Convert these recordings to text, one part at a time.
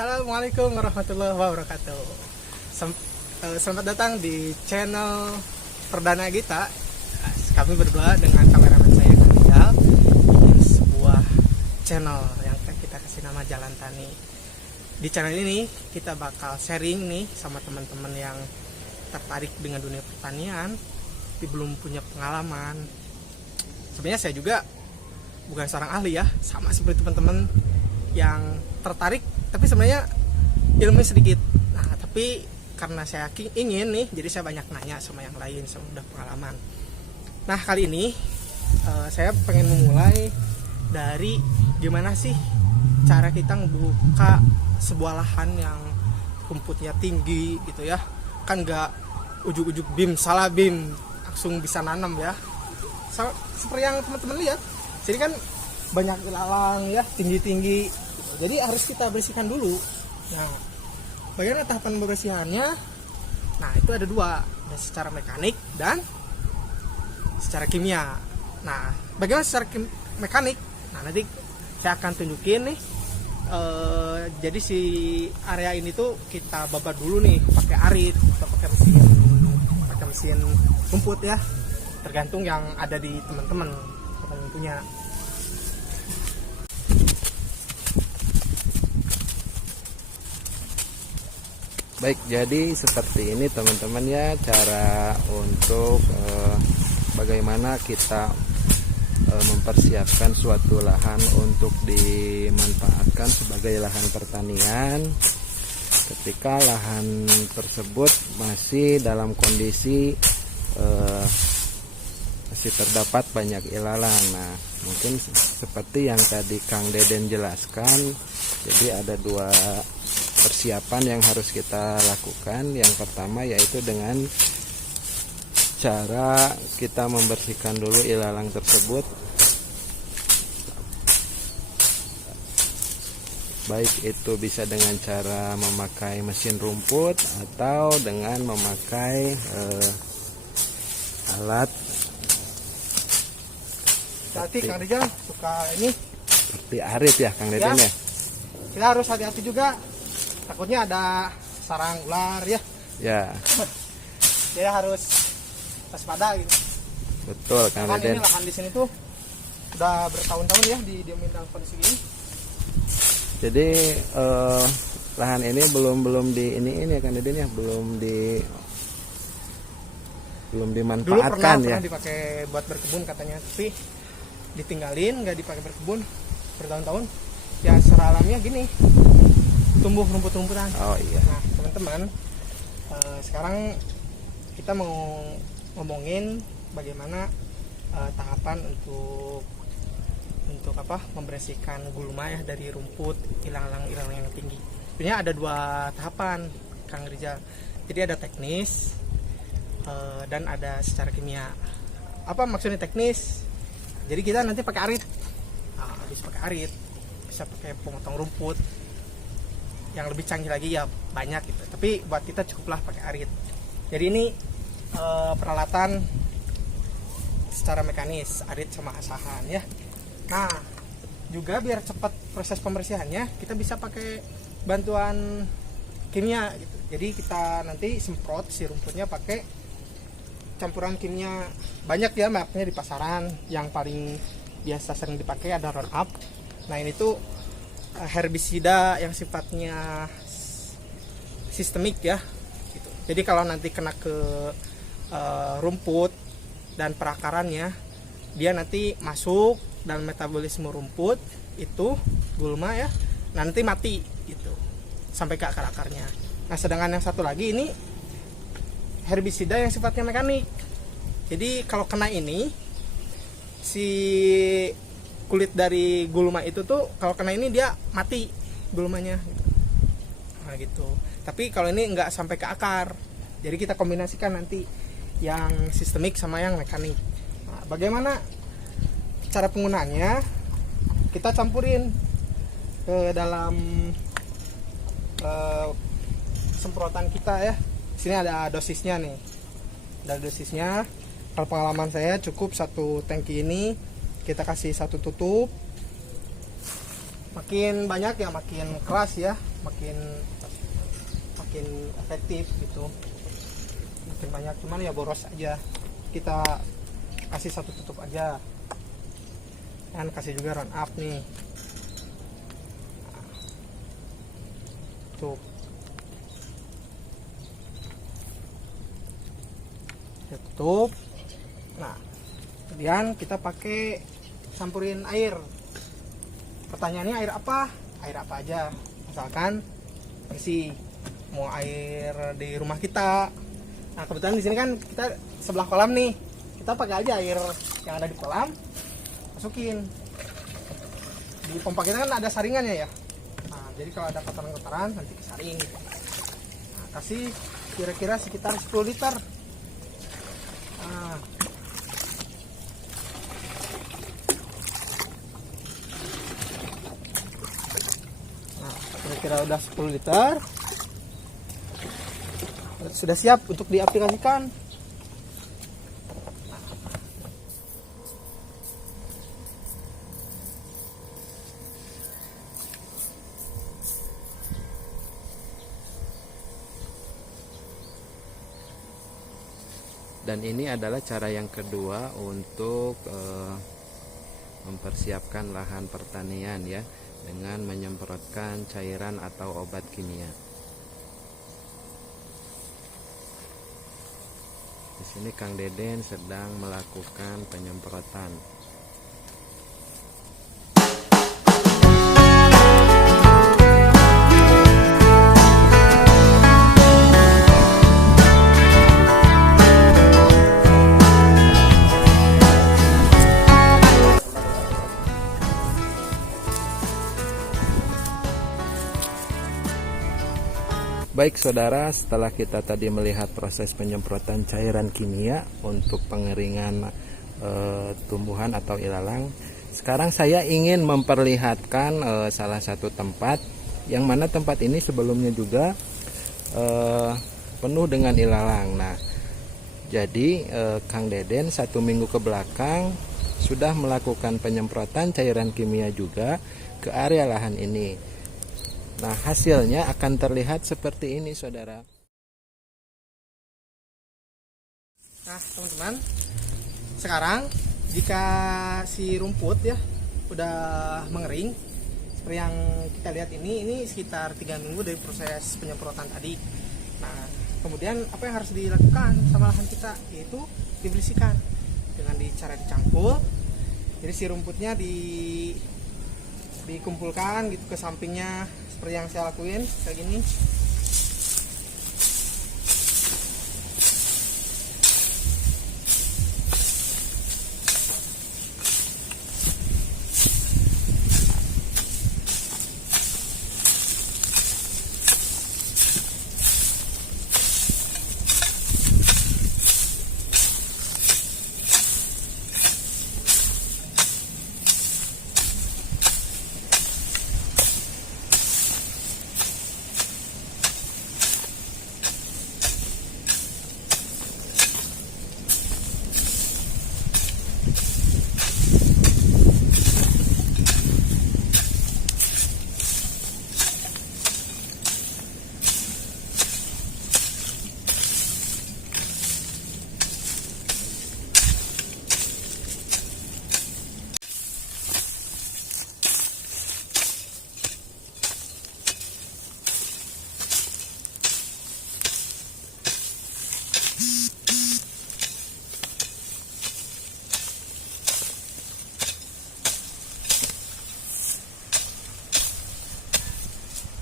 Assalamualaikum warahmatullahi wabarakatuh. Selamat datang di channel perdana kita. Kami berdua dengan kameramen saya Rizal bikin sebuah channel yang kita kasih nama Jalan Tani. Di channel ini kita bakal sharing nih sama teman-teman yang tertarik dengan dunia pertanian tapi belum punya pengalaman. Sebenarnya saya juga bukan seorang ahli ya, sama seperti teman-teman yang tertarik tapi sebenarnya ilmunya sedikit. Nah, tapi karena saya ingin nih, jadi saya banyak nanya sama yang lain, sama udah pengalaman. Nah, kali ini saya pengen memulai dari gimana sih cara kita membuka sebuah lahan yang rumputnya tinggi gitu ya. Kan nggak ujuk-ujuk salah bim langsung bisa nanam ya. Seperti yang teman-teman lihat, jadi kan banyak ilalang ya, tinggi-tinggi. Jadi harus kita bersihkan dulu. Nah, bagaimana tahapan pembersihannya? Nah, itu ada dua, ada secara mekanik dan secara kimia. Nah, bagaimana secara mekanik? Nah, nanti saya akan tunjukin nih. Jadi si area ini tuh kita babat dulu nih pakai arit atau pakai mesin rumput ya. Tergantung yang ada di teman-teman punya. Baik, jadi seperti ini teman-teman ya cara untuk bagaimana kita mempersiapkan suatu lahan untuk dimanfaatkan sebagai lahan pertanian ketika lahan tersebut masih dalam kondisi masih terdapat banyak ilalang. Nah, mungkin seperti yang tadi Kang Deden jelaskan, jadi ada dua persiapan yang harus kita lakukan. Yang pertama yaitu dengan cara kita membersihkan dulu ilalang tersebut, baik itu bisa dengan cara memakai mesin rumput atau dengan memakai alat Hati Kang Rizal suka ini seperti arit ya Kang Deden ya. Kita harus hati-hati juga, takutnya ada sarang ular ya. Ya. Jadi harus waspada gitu. Betul Kang Deden. Ini lahan di sini tuh udah bertahun-tahun ya didiemin dalam kondisi ini. Jadi lahan ini belum di ini ya Kang Deden ya, belum dimanfaatkan. Dulu pernah ya. dipakai buat berkebun katanya, tapi ditinggalin nggak dipakai berkebun bertahun-tahun. Ya secara alamiah gini, tumbuh rumput-rumputan. Oh iya. Nah teman-teman, sekarang kita mau ngomongin bagaimana tahapan untuk apa membersihkan gulma ya dari rumput ilalang yang tinggi. Sebenarnya ada dua tahapan Kang Rizal. Jadi ada teknis dan ada secara kimia. Apa maksudnya teknis? Jadi kita nanti pakai arit. Nah, habis pakai arit bisa pakai pemotong rumput yang lebih canggih lagi ya banyak gitu. Tapi buat kita cukuplah pakai arit. Jadi ini peralatan secara mekanis, arit sama asahan ya. Nah, juga biar cepat proses pembersihannya, kita bisa pakai bantuan kimia gitu. Jadi kita nanti semprot si rumputnya pakai campuran kimia. Banyak ya mereknya di pasaran. Yang paling biasa sering dipakai ada Roundup. Nah, ini tuh herbisida yang sifatnya sistemik ya gitu. Jadi kalau nanti kena ke rumput dan perakarannya, dia nanti masuk dan metabolisme rumput itu gulma ya nanti mati gitu sampai ke akar-akarnya. Nah, sedangkan yang satu lagi ini herbisida yang sifatnya mekanik. Jadi kalau kena ini si kulit dari gulma itu tuh kalau kena ini dia mati gulmanya gitu. Nah gitu. Tapi kalau ini nggak sampai ke akar. Jadi kita kombinasikan nanti yang sistemik sama yang mekanik. Nah, bagaimana cara penggunaannya? Kita campurin ke dalam semprotan kita ya. Sini ada dosisnya nih. Ada dosisnya. Kalau pengalaman saya cukup satu tangki ini kita kasih satu tutup. makin banyak ya makin keras ya, makin efektif gitu, makin banyak. Cuman ya boros aja, kita kasih satu tutup aja dan kasih juga round up nih. Tuh kita tutup. Nah kemudian kita pakai campurin air. Pertanyaannya air apa? Air apa aja, misalkan bersih, mau air di rumah kita. Nah kebetulan di sini kan kita sebelah kolam nih, kita pakai aja air yang ada di kolam, masukin di pompa kita kan ada saringannya ya. Nah jadi kalau ada kotoran-kotoran nanti kesaring. Nah, kasih kira-kira sekitar 10 liter. Nah, kira-kira udah 10 liter, sudah siap untuk diaplikasikan. Dan ini adalah cara yang kedua untuk mempersiapkan lahan pertanian ya, dengan menyemprotkan cairan atau obat kimia. Di sini Kang Deden sedang melakukan penyemprotan. Baik saudara, setelah kita tadi melihat proses penyemprotan cairan kimia untuk pengeringan tumbuhan atau ilalang, sekarang saya ingin memperlihatkan salah satu tempat yang mana tempat ini sebelumnya juga penuh dengan ilalang. Nah, jadi Kang Deden 1 minggu ke belakang sudah melakukan penyemprotan cairan kimia juga ke area lahan ini. Nah, hasilnya akan terlihat seperti ini, saudara. Nah, teman-teman, sekarang jika si rumput ya udah mengering seperti yang kita lihat ini sekitar 3 minggu dari proses penyemprotan tadi. Nah, kemudian apa yang harus dilakukan sama lahan kita, yaitu dibersihkan dengan cara dicangkul. Jadi si rumputnya dikumpulkan gitu ke sampingnya, seperti yang saya lakuin kayak gini.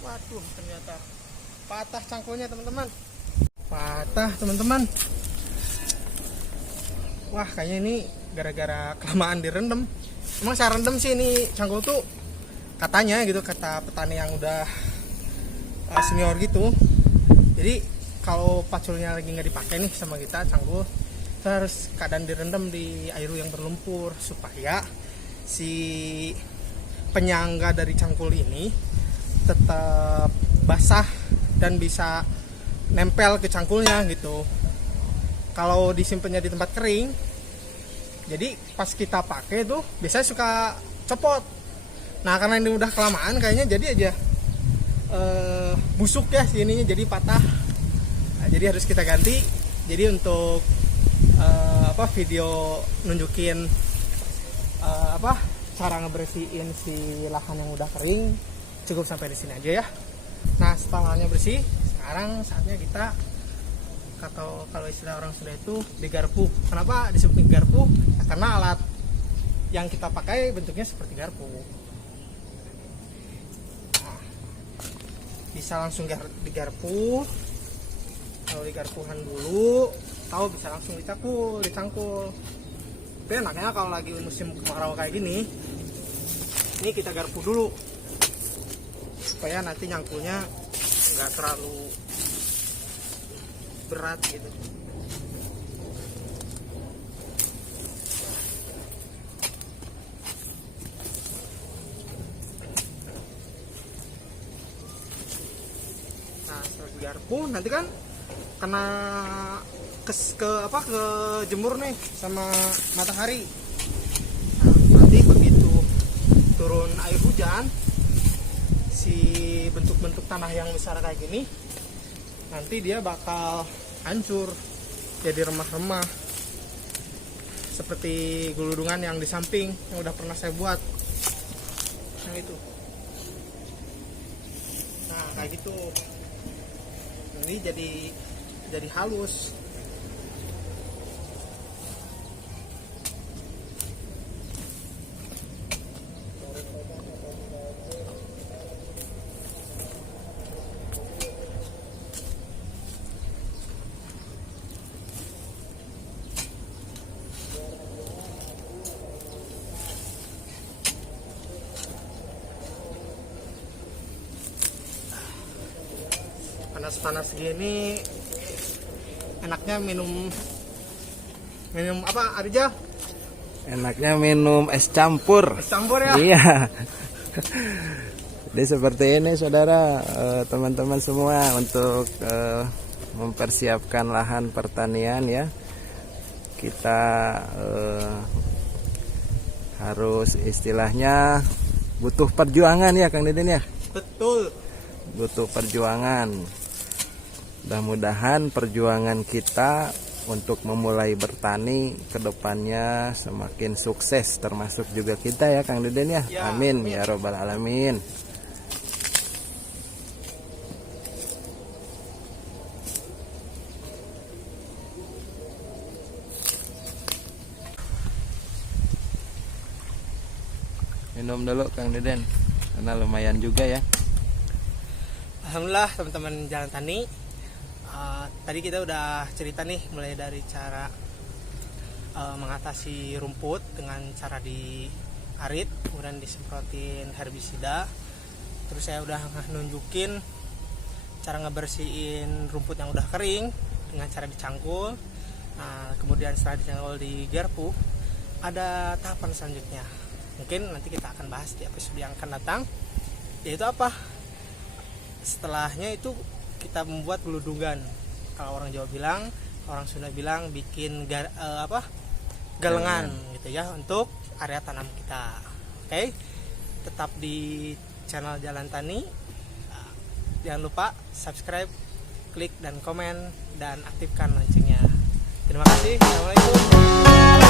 Waduh, ternyata patah cangkulnya teman-teman. Patah teman-teman. Wah, kayaknya ini gara-gara kelamaan direndam. Emang saya rendam sih ini cangkul tuh, katanya gitu, kata petani yang udah senior gitu. Jadi kalau paculnya lagi nggak dipakai nih sama kita cangkul, kita harus keadaan direndam di air yang berlumpur supaya si penyangga dari cangkul ini tetap basah dan bisa nempel ke cangkulnya gitu. Kalau disimpannya di tempat kering, jadi pas kita pakai tuh biasanya suka copot. Nah karena ini udah kelamaan kayaknya jadi aja busuk ya si ininya, jadi patah. Nah, jadi harus kita ganti. Jadi untuk video nunjukin cara ngebersihin si lahan yang udah kering cukup sampai di sini aja ya. Nah setelah lahannya bersih, sekarang saatnya kita, kalau istilah orang Sunda itu digarpu. Kenapa disebut digarpu? Ya, karena alat yang kita pakai bentuknya seperti garpu. Nah, bisa langsung digarpu. Kalau digarpuhan dulu, tahu bisa langsung dicangkul. Tapi enaknya kalau lagi musim kemarau kayak gini, ini kita garpu dulu supaya nanti nyangkulnya nggak terlalu berat gitu. Nah setelah digarpu nanti kan kena ke jemur nih sama matahari. Nah, nanti begitu turun air hujan, si bentuk-bentuk tanah yang besar kayak gini nanti dia bakal hancur jadi remah-remah seperti geludungan yang di samping yang udah pernah saya buat yang itu. Nah kayak gitu, ini jadi halus. Panas-panas gini enaknya minum apa Arija? Enaknya minum es campur. Es campur ya? Iya. Jadi seperti ini saudara, teman-teman semua, untuk mempersiapkan lahan pertanian ya. Kita harus istilahnya butuh perjuangan ya Kang Deden ya. Betul. Butuh perjuangan. Mudah-mudahan perjuangan kita untuk memulai bertani ke depannya semakin sukses, termasuk juga kita ya Kang Deden ya. Ya, amin, amin ya robbal alamin. Minum dulu Kang Deden karena lumayan juga ya. Alhamdulillah teman-teman Jalan Tani, tadi kita udah cerita nih mulai dari cara mengatasi rumput dengan cara diarit, kemudian disemprotin herbisida. Terus saya udah nunjukin cara ngebersihin rumput yang udah kering dengan cara dicangkul. Nah, kemudian setelah dicangkul digarpu, ada tahapan selanjutnya. Mungkin nanti kita akan bahas di episode yang akan datang, yaitu apa? Setelahnya itu kita membuat geludungan. Kalau orang Jawa bilang, orang Sunda bilang bikin galengan gitu ya untuk area tanam kita. Oke, tetap di channel Jalan Tani. Jangan lupa subscribe, klik dan komen dan aktifkan loncengnya. Terima kasih. Assalamualaikum.